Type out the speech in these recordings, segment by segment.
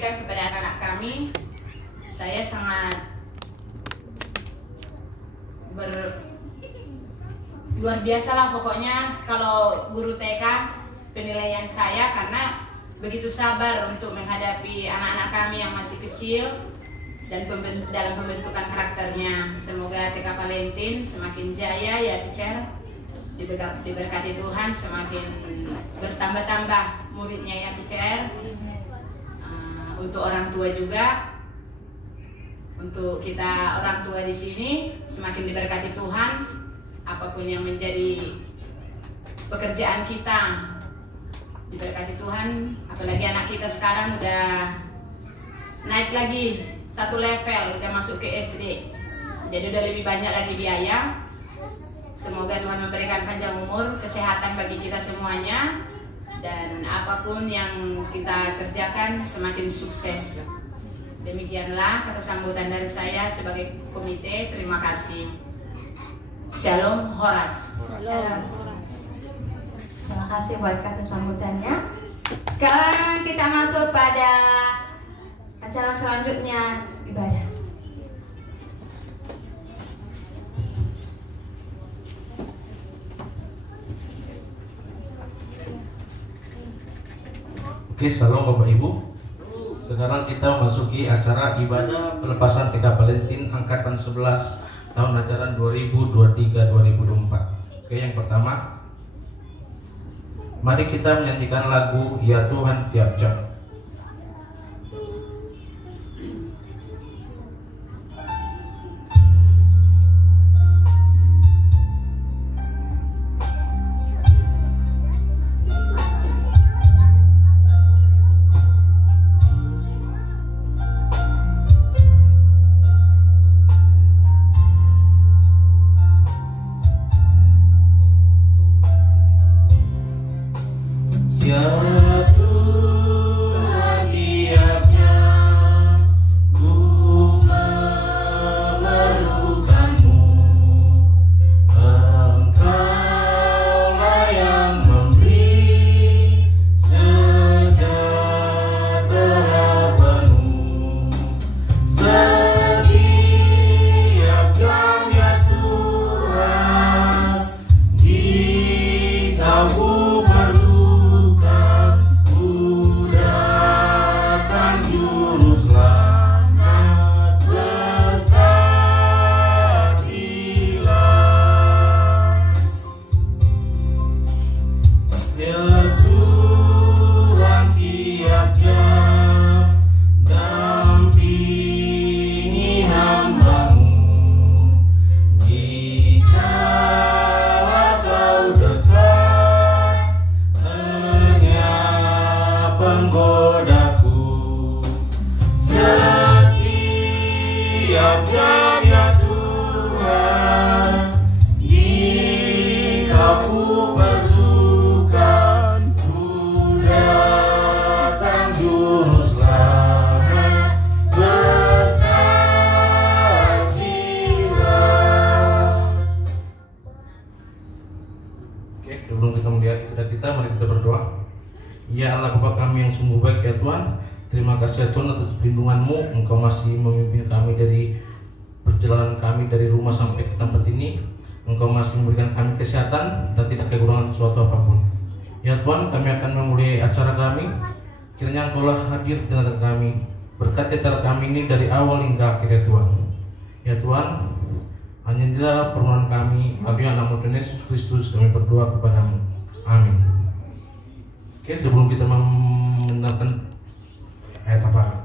berikan kepada anak-anak kami, saya sangat luar biasa lah pokoknya kalau guru TK penilaian saya, karena begitu sabar untuk menghadapi anak-anak kami yang masih kecil dan dalam pembentukan karakternya. Semoga TK Valentin semakin jaya ya teacher, diberkati Tuhan, semakin bertambah-tambah muridnya ya teacher. Untuk orang tua juga, untuk kita orang tua di sini semakin diberkati Tuhan, apapun yang menjadi pekerjaan kita diberkati Tuhan. Apalagi anak kita sekarang udah naik lagi satu level, udah masuk ke SD, jadi udah lebih banyak lagi biaya. Semoga Tuhan memberikan panjang umur, kesehatan bagi kita semuanya, dan apapun yang kita kerjakan semakin sukses. Demikianlah kata sambutan dari saya sebagai komite. Terima kasih. Shalom Horas. Shalom. Terima kasih buat kata sambutannya. Sekarang kita masuk pada acara selanjutnya, ibadah. Oke, salam Bapak Ibu. Sekarang kita memasuki acara ibadah pelepasan TK Valentin angkatan 11 tahun ajaran 2023-2024. Oke, yang pertama, mari kita menyanyikan lagu Ya Tuhan Tiap Jam. Ya Allah Bapa kami yang sungguh baik ya Tuhan, terima kasih ya Tuhan atas perlindungan-Mu. Engkau masih memimpin kami dari perjalanan kami dari rumah sampai ke tempat ini. Engkau masih memberikan kami kesehatan dan tidak kekurangan sesuatu apapun. Ya Tuhan, kami akan memulai acara kami. Kiranya Engkau lah hadir di tengah kami, berkati acara kami ini dari awal hingga akhir ya Tuhan. Ya Tuhan, hanya dia permohonan kami, melalui nama Tuhan Yesus Kristus kami berdoa kepada-Mu. Amin. Oke, sebelum kita mendengarkan ayat apa?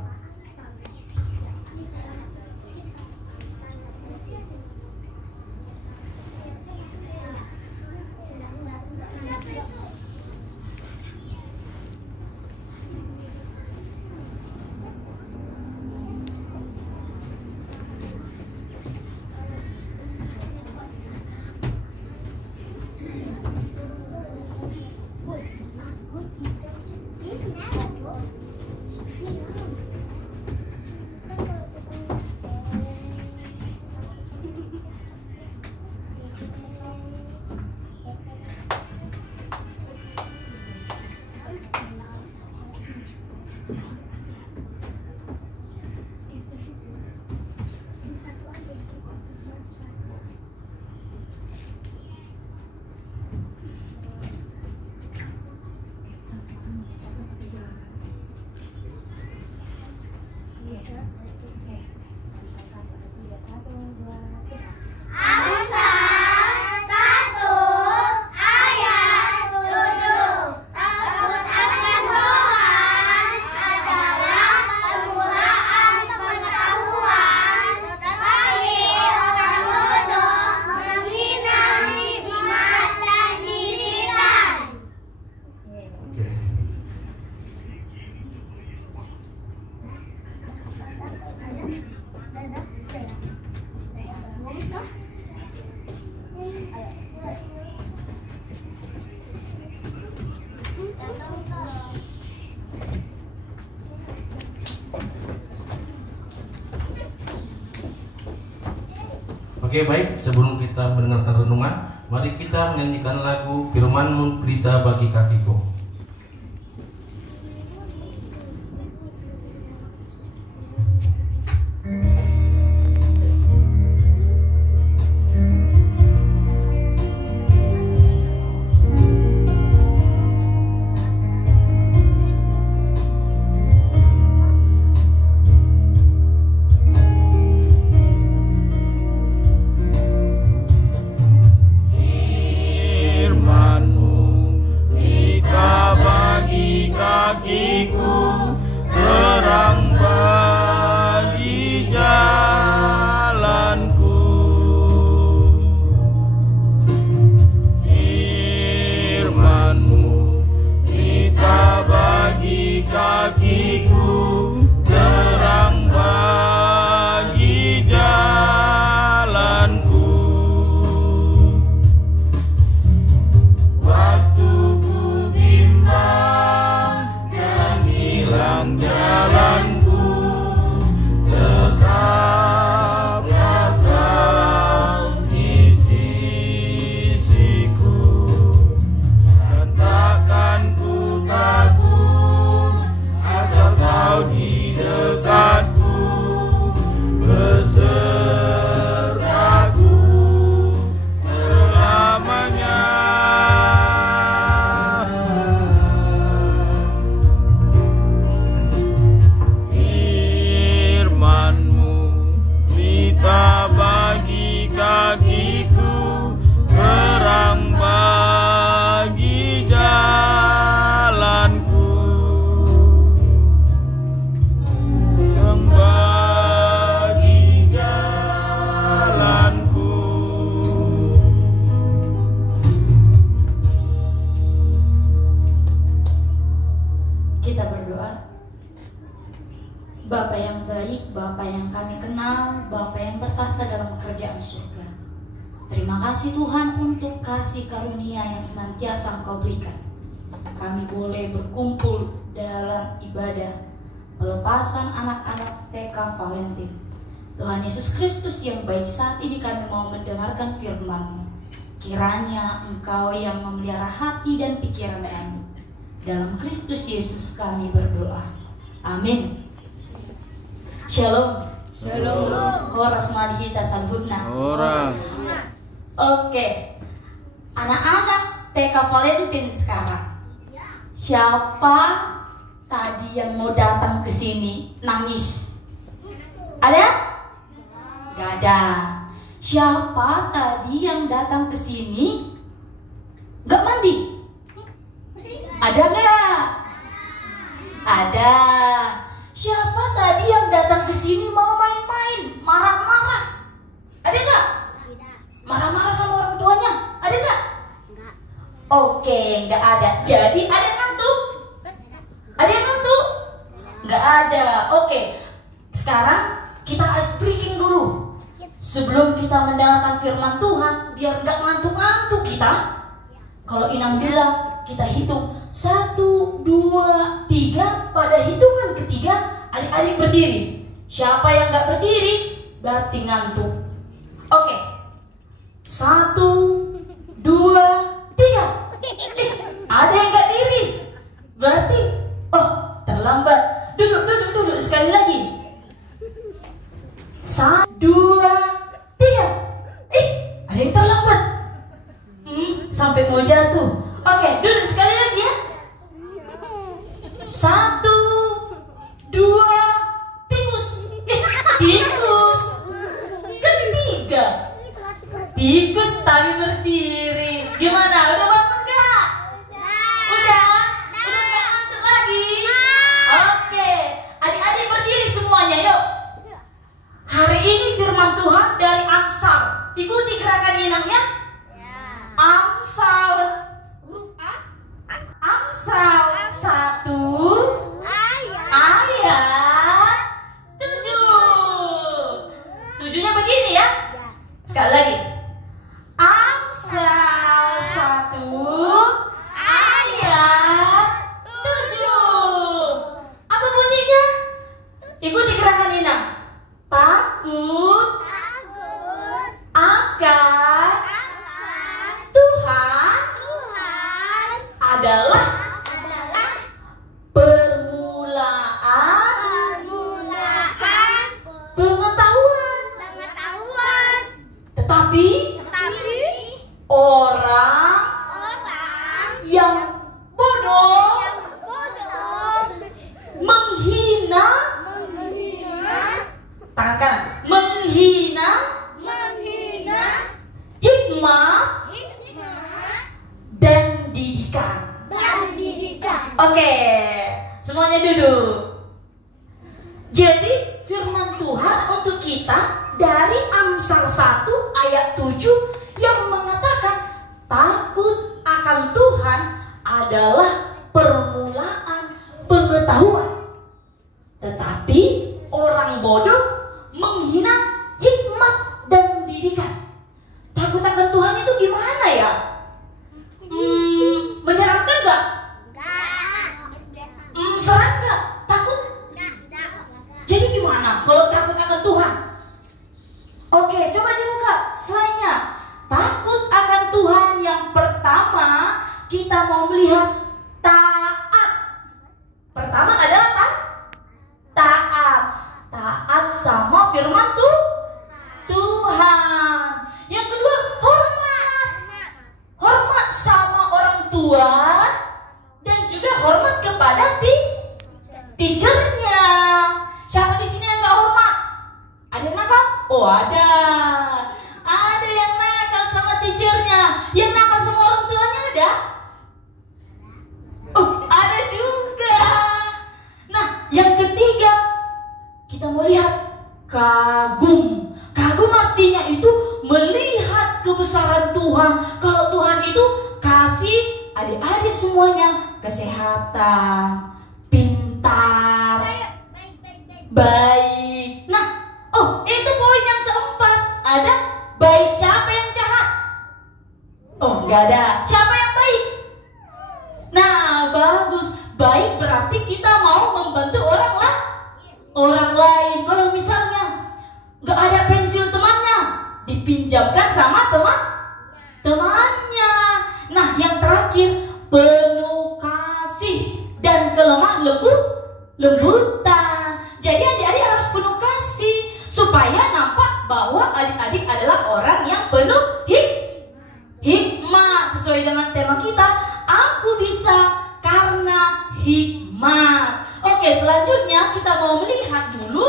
Oke, baik, sebelum kita mendengarkan renungan, mari kita menyanyikan lagu Firman-Mu Pelita Bagi Kakiku. Bapa yang baik, Bapa yang kami kenal, Bapa yang bertahta dalam kerajaan surga. Terima kasih Tuhan untuk kasih karunia yang senantiasa Engkau berikan. Kami boleh berkumpul dalam ibadah pelepasan anak-anak TK Valentin. Tuhan Yesus Kristus yang baik, saat ini kami mau mendengarkan firman-Mu. Kiranya Engkau yang memelihara hati dan pikiran kami. Dalam Kristus Yesus kami berdoa. Amin. Shalom. Shalom. Horas madhita salvutna. Horas. Oke. Anak-anak TK Valentin sekarang. Siapa tadi yang mau datang ke sini nangis? Ada? Gak ada. Siapa tadi yang datang ke sini gak mandi? Ada gak? Ada. Siapa tadi yang datang ke sini mau main-main, marah-marah? Ada nggak? Marah-marah sama orang tuanya? Ada nggak? Oke, nggak ada. Jadi ada yang ngantuk? Ada yang ngantuk? Nggak ada. Oke, sekarang kita ice breaking dulu. Sebelum kita mendengarkan firman Tuhan, biar nggak ngantuk-ngantuk kita. Kalau Inang bilang, kita hitung 1, 2, 3. Pada hitungan ketiga, adik-adik berdiri. Siapa yang gak berdiri, berarti ngantuk. Oke. 1, 2, 3. Ada yang gak diri, berarti terlambat. Duduk sekali lagi. 1, 2, 3. Ada yang terlambat. Sampai mau jatuh. Oke, duduk sekali lagi ya. 1, 2, tikus. Jadi firman Tuhan untuk kita dari Amsal 1 ayat 7 yang mengatakan takut akan Tuhan adalah permulaan pengetahuan. Tetapi orang bodoh menghina hikmat dan didikan. Takut akan Tuhan itu gimana ya? Menyeramkan gak? Seram gak? Takut? Jadi gimana kalau takut akan Tuhan? Oke, coba dibuka slide-nya. Takut akan Tuhan yang pertama kita mau melihat taat. Pertama adalah taat. Taat sama firman Tuhan. Yang kedua hormat. Hormat sama orang tua dan juga hormat kepada teachernya. Siapa di sini yang gak hormat? Ada yang nakal? Oh ada. Ada yang nakal sama teachernya. Yang nakal sama orang tuanya ada? Oh ada juga. Nah yang ketiga kita mau lihat kagum. Kagum artinya itu melihat kebesaran Tuhan. Kalau Tuhan itu kasih adik-adik semuanya kesehatan, pintar, baik. Nah, itu poin yang keempat. Ada baik. Siapa yang jahat? Oh, nggak ada. Siapa yang baik? Nah, bagus. Baik berarti kita mau membantu orang lain. Kalau misalnya nggak ada pensil temannya, dipinjamkan sama temannya. Nah, yang terakhir penuh kasih dan kelemah lembutan. Jadi adik-adik harus penuh kasih supaya nampak bahwa adik-adik adalah orang yang penuh hikmat. Sesuai dengan tema kita, aku bisa karena hikmat. Oke, selanjutnya kita mau melihat dulu.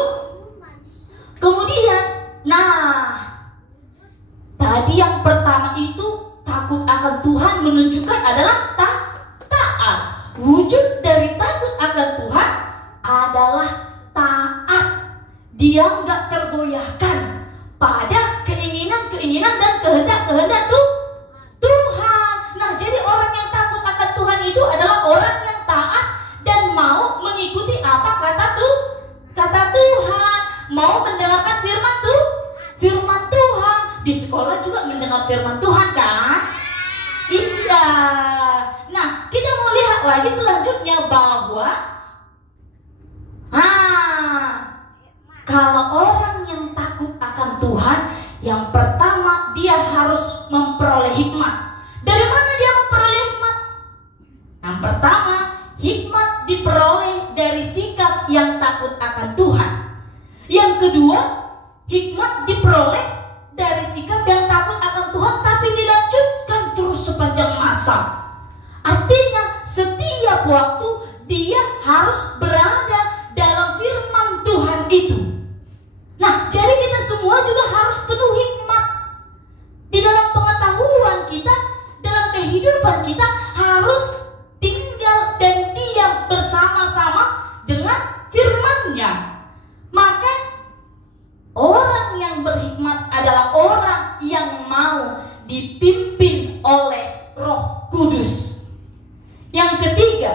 Kemudian, tadi yang pertama itu takut akan Tuhan menunjukkan adalah taat. Wujud dari takut akan Tuhan adalah taat. Dia nggak tergoyahkan pada keinginan-keinginan dan kehendak-kehendak Tuhan. Nah, jadi orang yang takut akan Tuhan itu adalah orang yang taat dan mau mengikuti apa kata Tuhan, mau mendengarkan firman Tuhan. Di sekolah juga mendengar firman Tuhan kan? Iya. Nah, kita mau lihat lagi selanjutnya bahwa kalau orang yang takut akan Tuhan, yang pertama dia harus memperoleh hikmat. Dari mana dia memperoleh hikmat? Yang pertama, hikmat diperoleh dari sikap yang takut akan Tuhan. Yang kedua, hikmat diperoleh dari sikap yang takut akan Tuhan tapi dilanjutkan terus sepanjang masa. Artinya setiap waktu dia harus berada dalam firman Tuhan itu. Nah, jadi kita semua juga harus penuh hikmat. Di dalam pengetahuan kita, dalam kehidupan kita harus tinggal dan diam bersama-sama dengan firman-Nya. Maka orang yang berhikmat adalah orang yang mau dipimpin oleh Roh Kudus. Yang ketiga,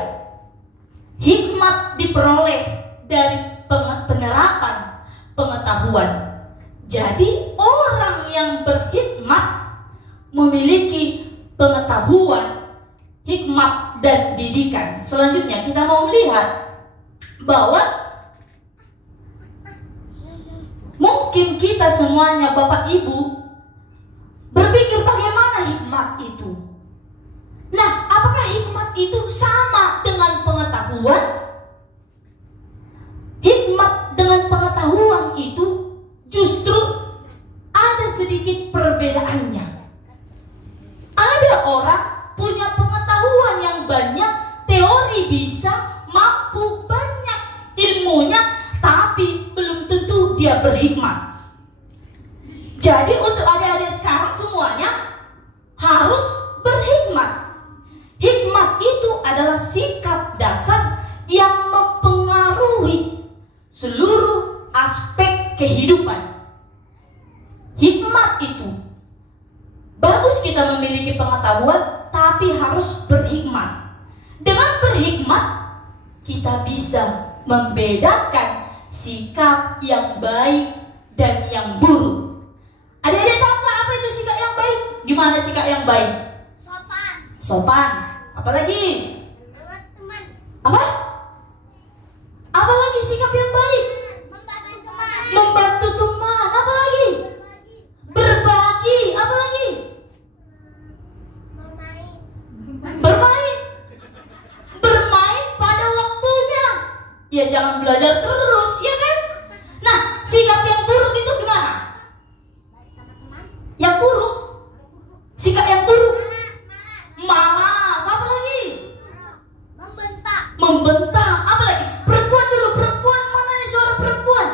hikmat diperoleh dari penerapan pengetahuan. Jadi orang yang berhikmat memiliki pengetahuan, hikmat dan didikan. Selanjutnya kita mau melihat bahwa mungkin kita semuanya Bapak Ibu berpikir bagaimana hikmat itu. Nah, apakah hikmat itu sama dengan pengetahuan? Hikmat dengan pengetahuan itu justru ada sedikit perbedaannya. Ada orang punya pengetahuan yang banyak, teori bisa, mampu banyak ilmunya, tapi belum tentu dia berhikmat. Jadi untuk adik-adik sekarang semuanya harus berhikmat. Hikmat itu adalah sikap dasar yang mempengaruhi seluruh kehidupan. Hikmat itu bagus kita memiliki pengetahuan, tapi harus berhikmat. Dengan berhikmat kita bisa membedakan sikap yang baik dan yang buruk. Adik-adik tahu nggak apa itu sikap yang baik? Gimana sikap yang baik? Sopan. Sopan. Apalagi? Menurut teman. Apa? Apalagi sikap yang baik? Membantu teman. Membantu teman. Apalagi? Berbagi. Apalagi? Bermain. Bermain. Bermain pada waktunya. Ya jangan belajar terus, ya kan? Nah, sikap yang buruk itu gimana? Baik sama teman. Yang buruk? Sikap yang buruk? Marah. Malas. Apa lagi? Membentak. Membentak. Apa lagi? Perempuan dulu. Perempuan. Mana nih suara perempuan?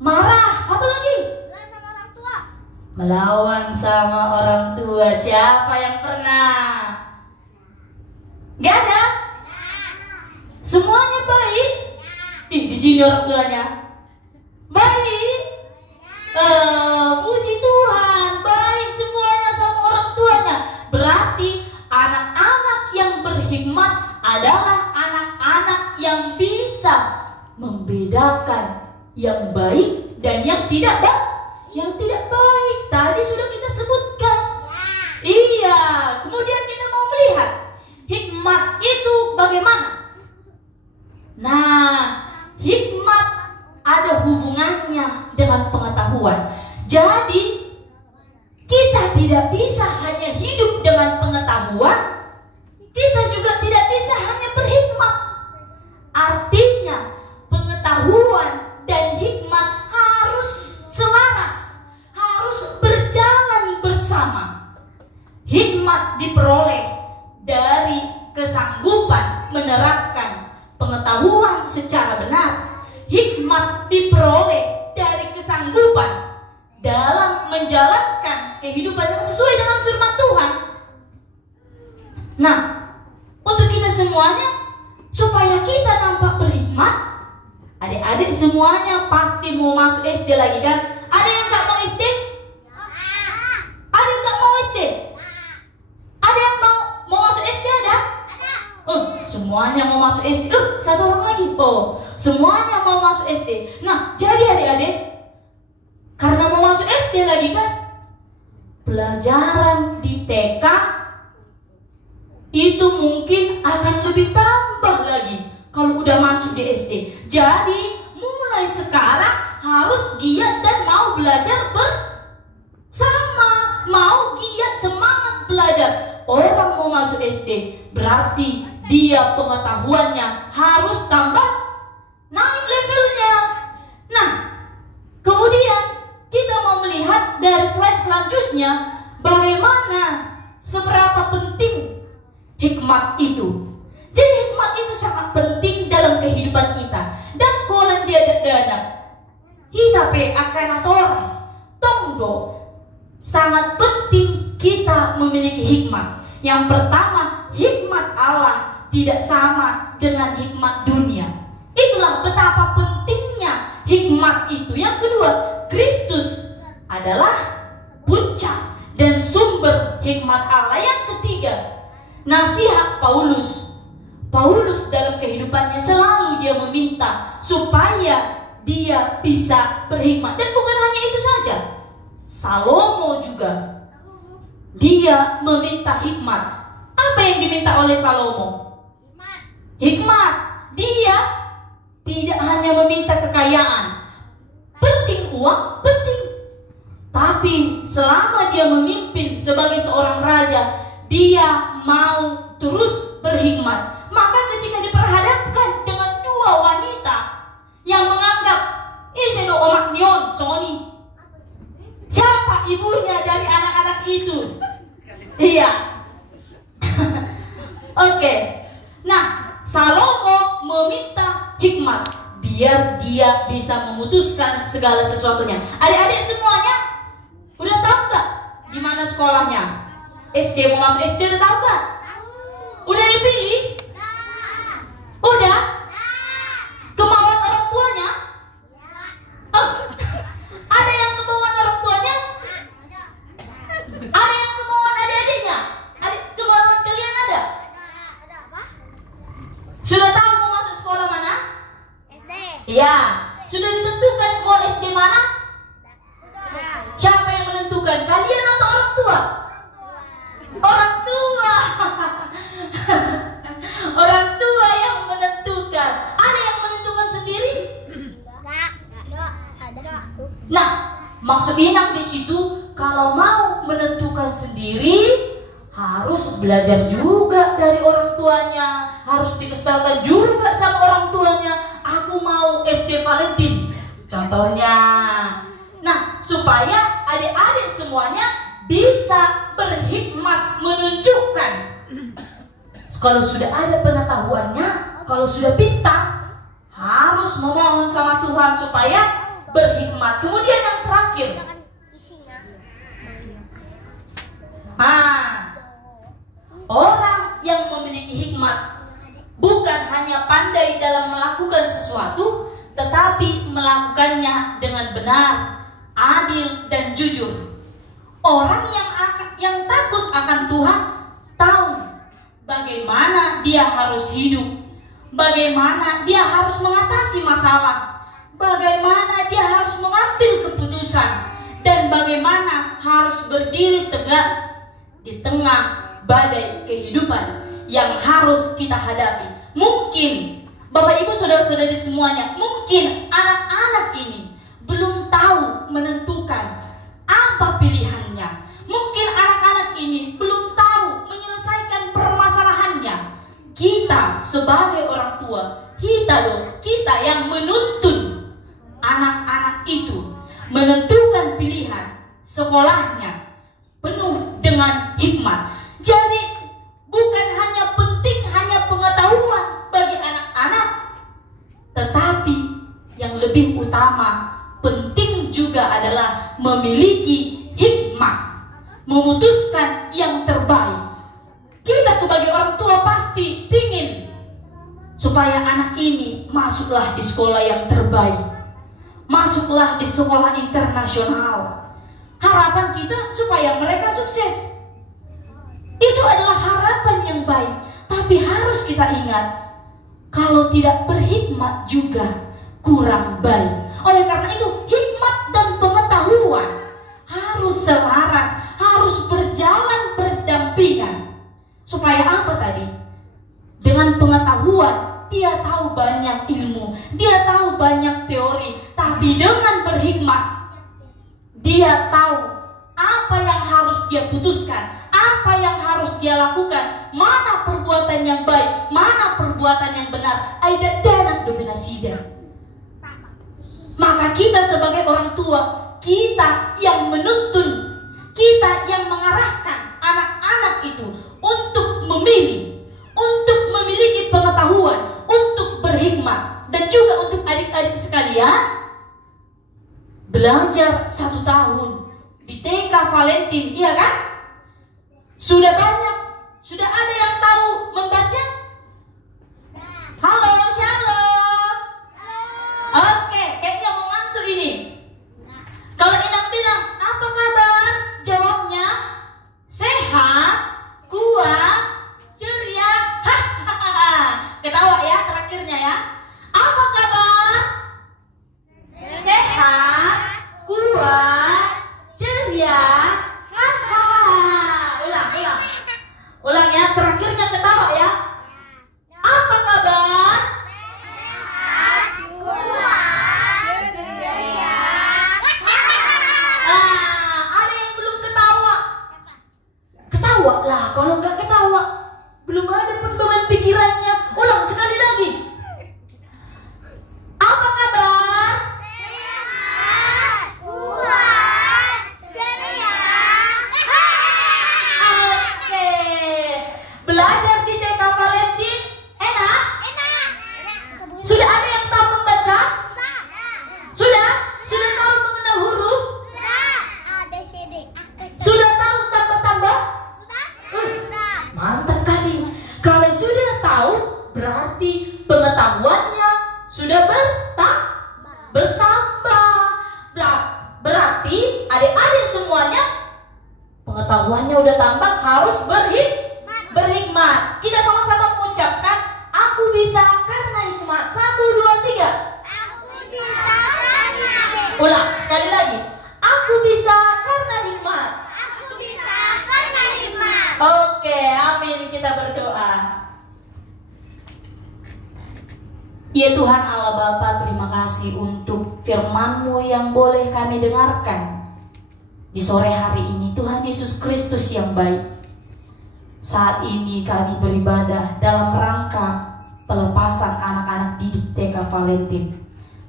Marah. Apa lagi? Bilang sama orang tua. Melawan sama orang tua. Siapa yang pernah? Gak ada? Semuanya baik? Ih, di sini orang tuanya baik. Puji Tuhan, baik semuanya sama orang tuanya. Berarti anak-anak yang berhikmat adalah anak-anak yang bisa membedakan yang baik dan yang tidak baik. Yang tidak baik tadi sudah kita sebutkan. Iya, kemudian kita mau melihat hikmat itu bagaimana. Nah, hikmat ada hubungannya dengan pengetahuan. Jadi kita tidak bisa hanya hidup dengan pengetahuan, kita juga tidak bisa hanya berhikmat. Artinya pengetahuan dan hikmat harus selaras, harus berjalan bersama. Hikmat diperoleh dari kesanggupan menerapkan pengetahuan secara benar. Hikmat diperoleh dari kesanggupan dalam menjalankan kehidupan yang sesuai dengan firman Tuhan. Nah, untuk kita semuanya, supaya kita nampak berhikmat, adik-adik semuanya pasti mau masuk SD lagi kan? Ada yang gak mau SD? Ada yang gak mau SD? Ada yang mau masuk SD ada? Semuanya mau masuk SD. Satu orang lagi. Semuanya mau masuk SD. Nah, jadi adik-adik, karena mau masuk SD lagi kan, pelajaran di TK itu mungkin akan lebih tambah lagi kalau udah masuk di SD. Jadi mulai sekarang harus giat dan mau belajar bersama, mau giat semangat belajar. Orang mau masuk SD berarti dia pengetahuannya harus tambah naik levelnya. Nah, kemudian kita mau melihat dari slide selanjutnya bagaimana seberapa penting hikmat itu. Jadi hikmat itu sangat penting dalam kehidupan kita. Dan kalau dia dana kita akan atoras tongdo, sangat penting kita memiliki hikmat. Yang pertama, hikmat Allah tidak sama dengan hikmat dunia. Itulah betapa pentingnya hikmat itu. Yang kedua, Kristus adalah puncak dan sumber hikmat Allah. Yang ketiga, nasihat Paulus. Paulus dalam kehidupannya selalu dia meminta supaya dia bisa berhikmat. Dan bukan hanya itu saja, Salomo juga dia meminta hikmat. Apa yang diminta oleh Salomo? Hikmat. Dia tidak hanya meminta kekayaan. Penting uang, penting. Tapi selama dia memimpin sebagai seorang raja, dia mau terus berhikmat. Maka ketika diperhadapkan dengan dua wanita yang menganggap Iseno omak nyon Sony, siapa ibunya dari anak-anak itu? Iya. Oke. Nah, Salomo meminta hikmat biar dia bisa memutuskan segala sesuatunya. Adik-adik semuanya udah tahu nggak gimana sekolahnya? SD, mau masuk SD udah tahu nggak? Udah dipilih? Udah? Kemauan orang tuanya? Sudah ditentukan mau SD mana? Siapa yang menentukan? Kalian atau orang tua? Orang tua. Orang tua yang menentukan. Ada yang menentukan sendiri? Nah, maksud Inang di situ, kalau mau menentukan sendiri, harus belajar juga dari orang tuanya, harus dikestalkan juga sama orang tuanya. Aku mau SD Valentin, contohnya. Nah, supaya adik-adik semuanya bisa berhikmat menunjukkan. Kalau sudah ada pengetahuannya, kalau sudah pintar, harus memohon sama Tuhan supaya berhikmat. Kemudian yang terakhir, orang yang memiliki hikmat bukan hanya pandai dalam melakukan sesuatu, tetapi melakukannya dengan benar, adil, dan jujur. Orang yang takut akan Tuhan tahu bagaimana dia harus hidup, bagaimana dia harus mengatasi masalah, bagaimana dia harus mengambil keputusan, dan bagaimana harus berdiri tegak di tengah badai kehidupan yang harus kita hadapi. Mungkin Bapak Ibu saudara-saudari semuanya, mungkin anak-anak ini belum tahu menentukan apa pilihannya. Mungkin anak-anak ini belum tahu menyelesaikan permasalahannya. Kita sebagai orang tua, kita yang menuntun anak-anak itu menentukan pilihan sekolahnya penuh dengan hikmat. Jadi bukan hanya penting hanya pengetahuan bagi anak-anak, tetapi yang lebih utama penting juga adalah memiliki hikmat, memutuskan yang terbaik. Kita sebagai orang tua pasti ingin supaya anak ini masuklah di sekolah yang terbaik, masuklah di sekolah internasional. Harapan kita supaya mereka sukses. Itu adalah harapan yang baik. Tapi harus kita ingat, kalau tidak berhikmat juga kurang baik. Oleh karena itu, hikmat dan pengetahuan harus selaras, harus berjalan berdampingan. Supaya apa tadi? Dengan pengetahuan, dia tahu banyak ilmu, dia tahu banyak teori. Tapi dengan berhikmat, dia tahu apa yang harus dia putuskan, apa yang harus dia lakukan, mana perbuatan yang baik, mana perbuatan yang benar. Aida danak dominasida. Maka kita sebagai orang tua, kita yang menuntun, kita yang mengarahkan anak-anak itu untuk memilih, untuk memiliki pengetahuan, untuk berhikmat. Dan juga untuk adik-adik sekalian, belajar 1 tahun di TK Valentin, iya kan? Sudah banyak, sudah ada yang tahu membaca? Halo, shalom. Oke, kayaknya mau ngantuk ini. Kalau Inang bilang, apa kabar? Jawabnya, sehat, kuat, ceria. Hahaha. Ketawa ya terakhirnya ya. Apa kabar? Sehat, kuat, ceria. Ulang ya, terakhirnya ketawa ya. Apa kabar? Ulang sekali lagi. Aku bisa karena hikmat. Aku bisa karena hikmat. Oke, amin. Kita berdoa. Ya Tuhan Allah Bapa, terima kasih untuk firman-Mu yang boleh kami dengarkan di sore hari ini. Tuhan Yesus Kristus yang baik, saat ini kami beribadah dalam rangka pelepasan anak-anak didik TK Valentin.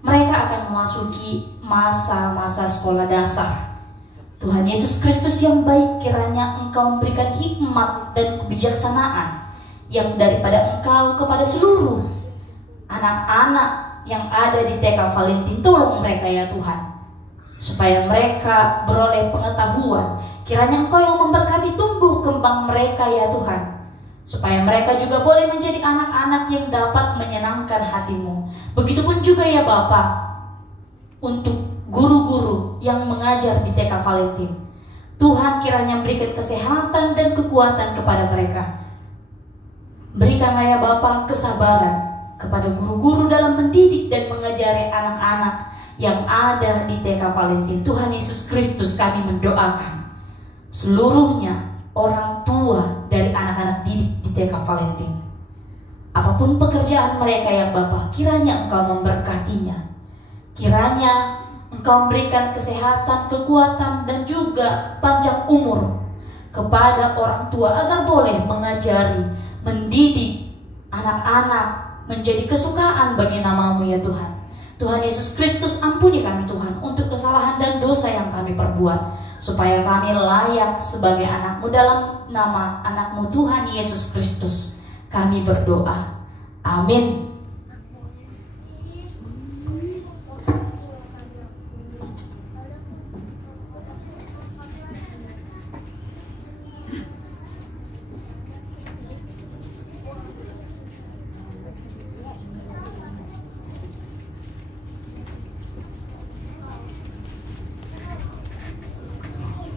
Mereka akan memasuki masa-masa sekolah dasar. Tuhan Yesus Kristus yang baik, kiranya Engkau memberikan hikmat dan kebijaksanaan yang daripada Engkau kepada seluruh anak-anak yang ada di TK Valentin. Tolong mereka ya Tuhan, supaya mereka beroleh pengetahuan. Kiranya Engkau yang memberkati tumbuh kembang mereka ya Tuhan, supaya mereka juga boleh menjadi anak-anak yang dapat menyenangkan hati-Mu. Begitupun juga ya Bapa, untuk guru-guru yang mengajar di TK Valentin. Tuhan kiranya berikan kesehatan dan kekuatan kepada mereka. Berikanlah ya Bapa kesabaran kepada guru-guru dalam mendidik dan mengajari anak-anak yang ada di TK Valentin. Tuhan Yesus Kristus, kami mendoakan seluruhnya orang tua dari anak-anak didik di TK Valentin. Apapun pekerjaan mereka yang Bapa, kiranya Engkau memberkatinya. Kiranya Engkau memberikan kesehatan, kekuatan, dan juga panjang umur kepada orang tua agar boleh mengajari, mendidik anak-anak menjadi kesukaan bagi nama-Mu ya Tuhan. Tuhan Yesus Kristus, ampuni kami Tuhan untuk kesalahan dan dosa yang kami perbuat, supaya kami layak sebagai anak-Mu. Dalam nama anak-Mu Tuhan Yesus Kristus kami berdoa, amin.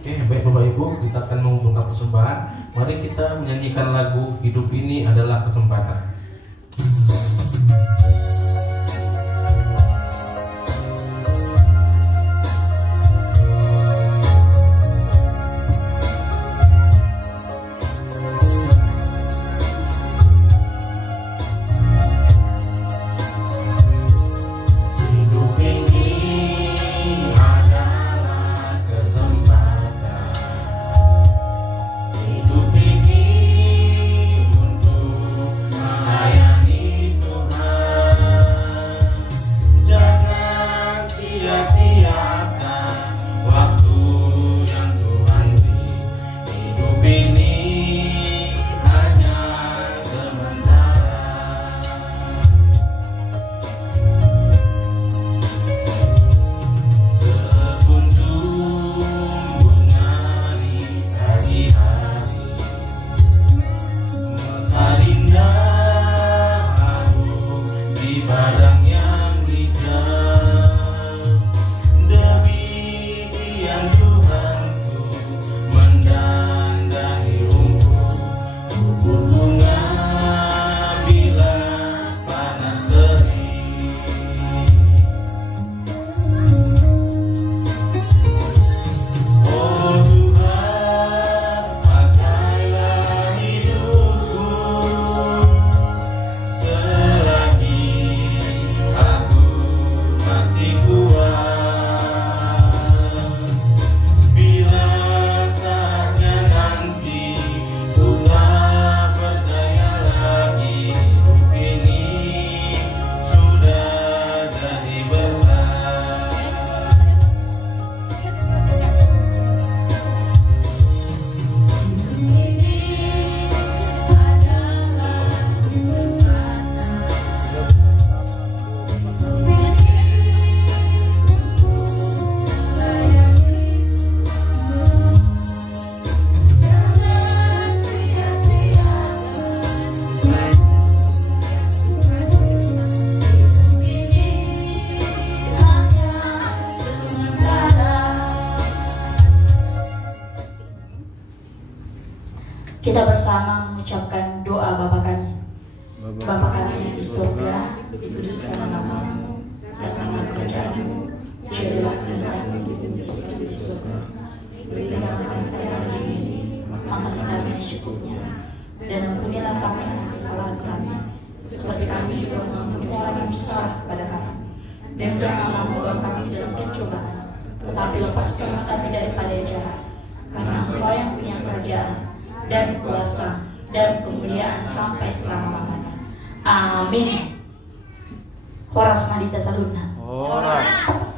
Oke, baik Bapak Ibu, kita akan mengumpulkan persembahan. Mari kita menyanyikan lagu Hidup Ini Adalah Kesempatan. Kita bersama mengucapkan doa Bapa kami. Bapa kami yang di surga, dikuduskanlah nama-Mu, datanglah kerajaan-Mu, jadilah surga. Berilah kami pada hari ini makan kami yang secukupnya, dan ampunilah kami atas kesalahan kami, seperti kami juga mengampuni orang yang bersalah kepada kami. Dan janganlah membawa kami dalam pencobaan, tetapi lepaskanlah kami daripada yang jahat. Karena Engkau yang punya kerajaan dan kuasa dan kemuliaan sampai selama-lamanya. Amin. Horas Madita Saluna. Horas.